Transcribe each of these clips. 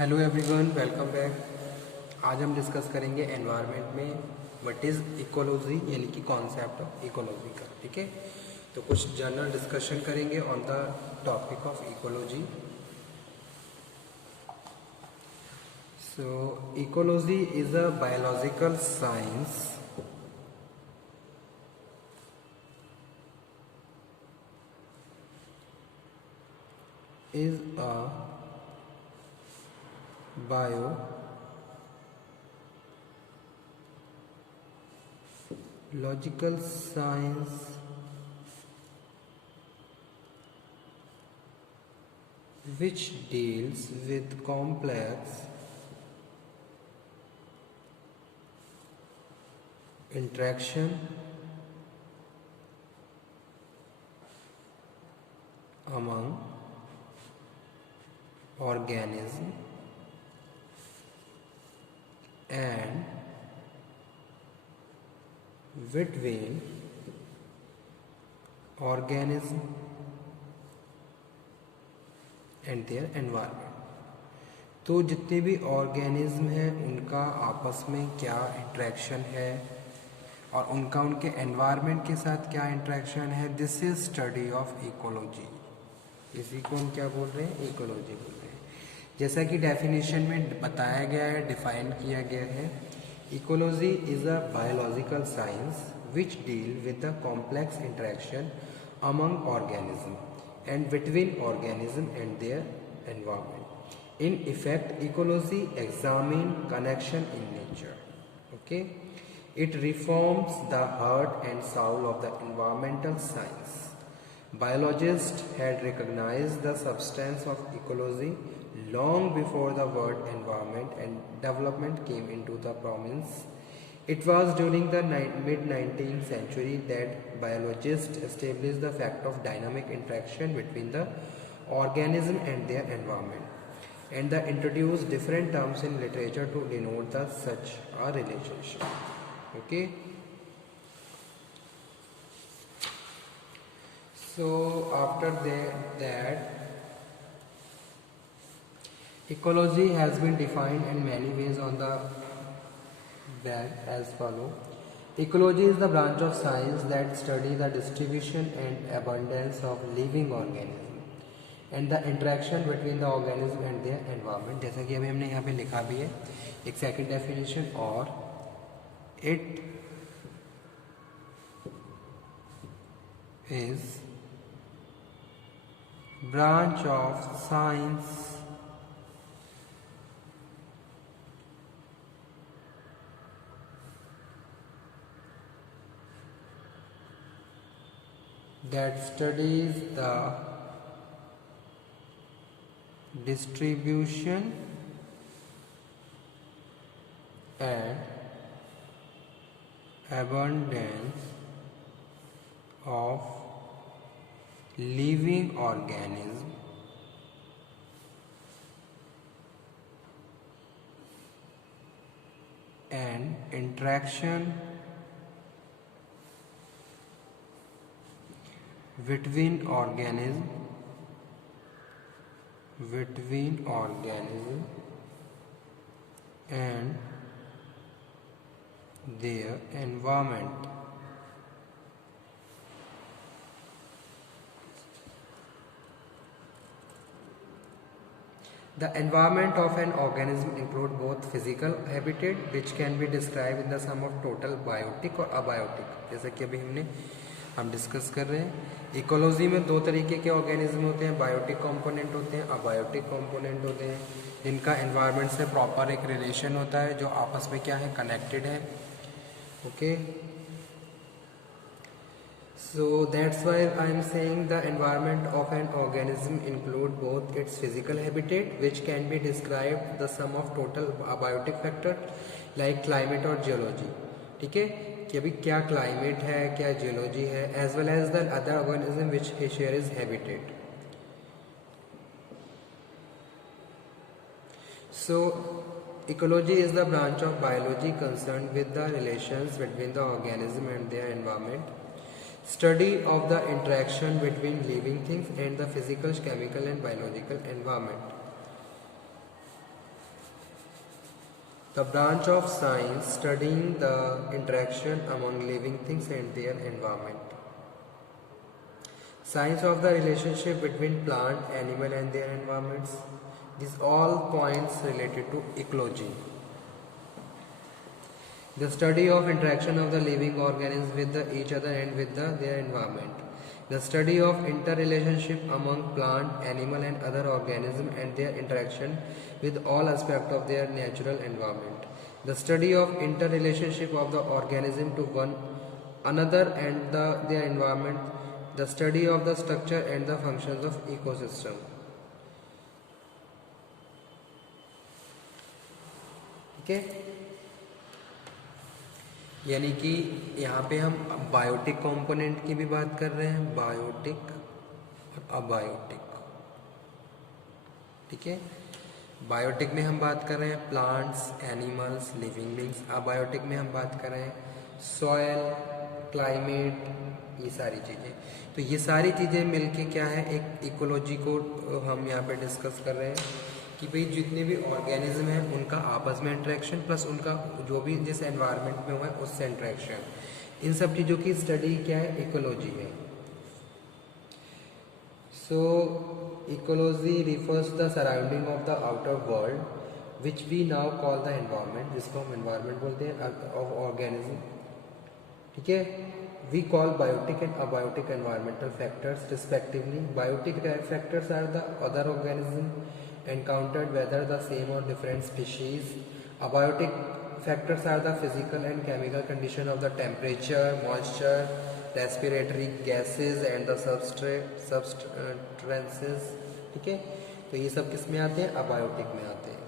Hello everyone, welcome back. आज हम discuss करेंगे एनवायरनमेंट में व्हाट इज़ इकोलॉजी, यानी कि कॉन्सेप्ट ऑफ इकोलॉजी का। ठीक है, तो कुछ जनरल डिस्कशन करेंगे on the topic of ecology. So ecology is a biological science is a biological science which deals with complex interaction among organism and between organism and their environment। तो जितने भी organism हैं उनका आपस में क्या interaction है और उनका उनके एनवायरनमेंट के साथ क्या इंट्रैक्शन है, this is study of ecology. इसी को हम क्या बोल रहे हैं, इकोलॉजी बोल रहे हैं। जैसा कि डेफिनेशन में बताया गया है, डिफाइन किया गया है, ecology is a biological science which deal with the complex interaction among organism and between organism and their environment. In effect ecology examine connection in nature. Okay, it reforms the heart and soul of the environmental science. Biologists had recognized the substance of ecology long before the word environment and development came into the prominence. It was during the mid-19th century that biologists established the fact of dynamic interaction between the organism and their environment, and they introduced different terms in literature to denote the such a relationship. Okay, so after that ecology has been defined in many ways on the back as follow. Ecology is the branch of science that study the distribution and abundance of living organisms and the interaction between the organism and their environment। जैसा कि अभी हमने यहाँ पे लिखा भी है एक सेकंड डेफिनेशन, और it is branch of science that studies the distribution and abundance of living organism and interaction between organism and their environment। The environment of an organism include both physical habitat which can be described in the sum of total biotic और abiotic। जैसा कि अभी हम discuss कर रहे हैं, ecology में दो तरीके के ऑर्गेनिज्म होते हैं, बायोटिक कंपोनेंट होते हैं, अबायोटिक कंपोनेंट होते हैं, जिनका एनवायरनमेंट से प्रॉपर एक रिलेशन होता है जो आपस में क्या है, कनेक्टेड है। Okay, so that's why I am saying the environment of an organism include both its physical habitat which can be described the sum of total abiotic factor like climate और geology। ठीक है, कि अभी क्या climate है, क्या geology है, as well as the other organism which share is habitat. So ecology is the branch of biology concerned with the relations between the organism and their environment, study of the interaction between living things and the physical, chemical and biological environment। The branch of science studying the interaction among living things and their environment. Science of the relationship between plant, animal and their environments. These all points related to ecology. The study of interaction of the living organisms with each other and with their environment. The study of interrelationship among plant, animal and other organisms and their interaction with all aspects of their natural environment. The study of interrelationship of the organism to one another and their environment. The study of the structure and the functions of ecosystem. Okay? यानी कि यहाँ पे हम biotic component की भी बात कर रहे हैं, बायोटिक और अबायोटिक। ठीक है, बायोटिक में हम बात कर रहे हैं plants, animals, living beings. Abiotic में हम बात कर रहे हैं सॉयल, क्लाइमेट, ये सारी चीज़ें। तो ये सारी चीज़ें मिलके क्या है, एक इकोलॉजी को हम यहाँ पे डिस्कस कर रहे हैं कि भाई जितने भी ऑर्गेनिज्म हैं उनका आपस में इंटरेक्शन प्लस उनका जो भी जिस एनवायरनमेंट में हुआ है उससे इंटरेक्शन, इन सब चीज़ों की स्टडी क्या है, इकोलॉजी है। So ecology refers the surrounding of the outer world which we now call the environment, जिसको हम एनवायरनमेंट बोलते हैं, ऑफ ऑर्गेनिज्म। ठीक है, we call biotic and abiotic environmental factors respectively. Biotic factors are the other organism encountered whether the same or different species. Abiotic factors are the physical and chemical condition of the temperature, moisture, respiratory gases and the substances. ठीक है, तो ये सब किस में आते हैं, abiotic में आते हैं।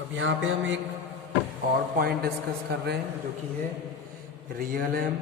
अब यहाँ पे हम एक और पॉइंट डिस्कस कर रहे हैं जो कि है realm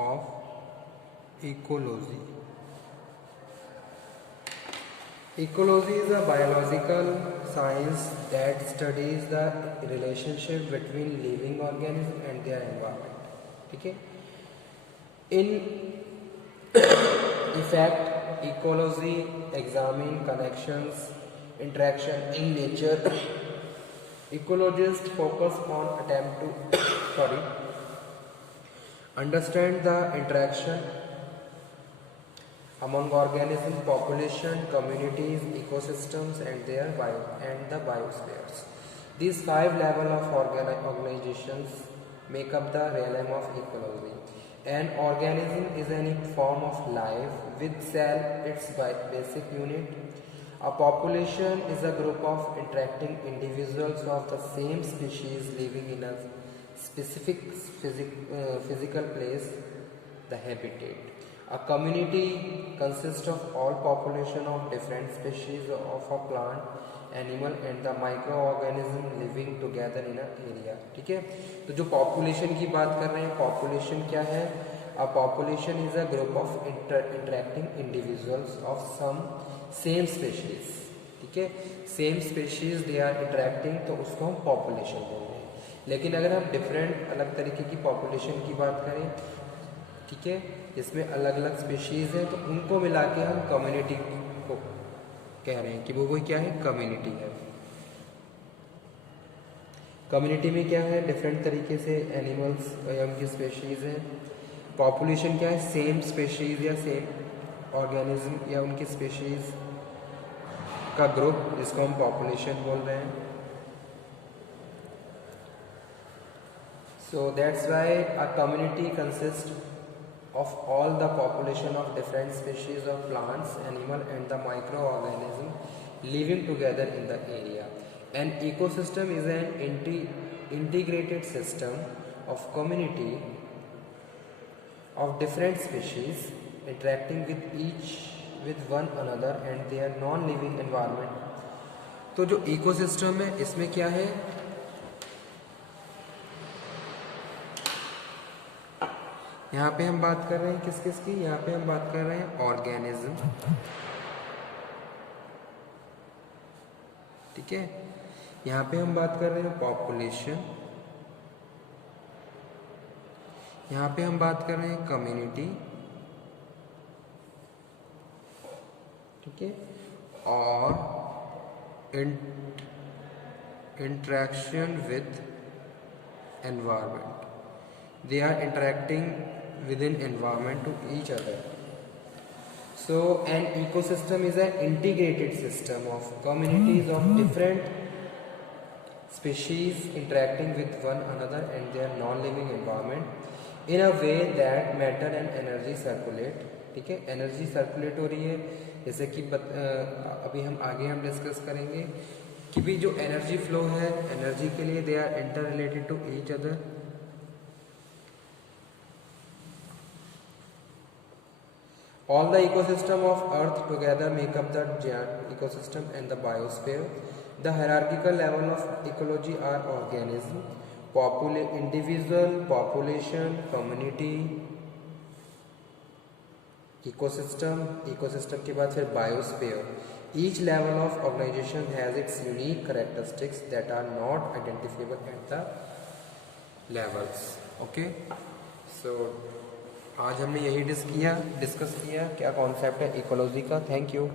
of ecology. Ecology is a biological science that studies the relationship between living organisms and their environment. ठीक है, in effect ecology examine connections, interaction in nature. Ecologists focus on attempt to understand the interaction among organism, population, communities, ecosystems and the biospheres. These 5 levels of organizations make up the realm of ecology. An organism is any form of life with cell its basic unit. A population is a group of interacting individuals of the same species living in a specific physical place, the habitat. A community consists of all population of different species of a plant, animal and the microorganism living together in an area. ठीक है, तो जो population की बात कर रहे हैं, population क्या है? A population is a group of interacting individuals of some same species. ठीक है, same species they are interacting, तो उसको हम population बोल रहे हैं। लेकिन अगर हम different अलग तरीके की population की बात करें, ठीक है, इसमें अलग अलग स्पीशीज़ हैं, तो उनको मिला के हम कम्युनिटी को कह रहे हैं कि वो क्या है, कम्युनिटी है। कम्युनिटी में क्या है, डिफरेंट तरीके से एनिमल्स या उनकी स्पीशीज़ हैं। पॉपुलेशन क्या है, सेम स्पीशीज़ या सेम ऑर्गेनिज्म या उनकी स्पीशीज़ का ग्रुप, जिसको हम पॉपुलेशन बोल रहे हैं। So that's why a community consists of all the population of different species of plants, animal and the microorganism living together in the area. An ecosystem is an integrated system of community of different species interacting with one another and their non-living environment. तो जो ecosystem है इसमें क्या है, यहाँ पे हम बात कर रहे हैं किस किस की, यहाँ पे हम बात कर रहे हैं ऑर्गेनिज्म, ठीक है। यहाँ पे हम बात कर रहे हैं पॉपुलेशन, यहाँ पे हम बात कर रहे हैं कम्युनिटी, ठीक है, और interaction with environment. They are interacting within environment to each other. So an ecosystem is an integrated system of communities of different species interacting with one another and their non-living environment in a way that matter and energy circulate, ठीक है। Energy circulate हो रही है, जैसे कि अभी हम आगे डिस्कस करेंगे कि भी जो एनर्जी फ्लो है, एनर्जी के लिए they are interrelated to each other. All the ecosystem of Earth together make up the giant ecosystem and the biosphere. The hierarchical level of ecology are organism, individual, population, community, ecosystem, ecosystem के बाद फिर biosphere. Each level of organization has its unique characteristics that are not identifiable at the levels. Okay, so आज हमने यही discuss किया क्या concept है ecology का। Thank you.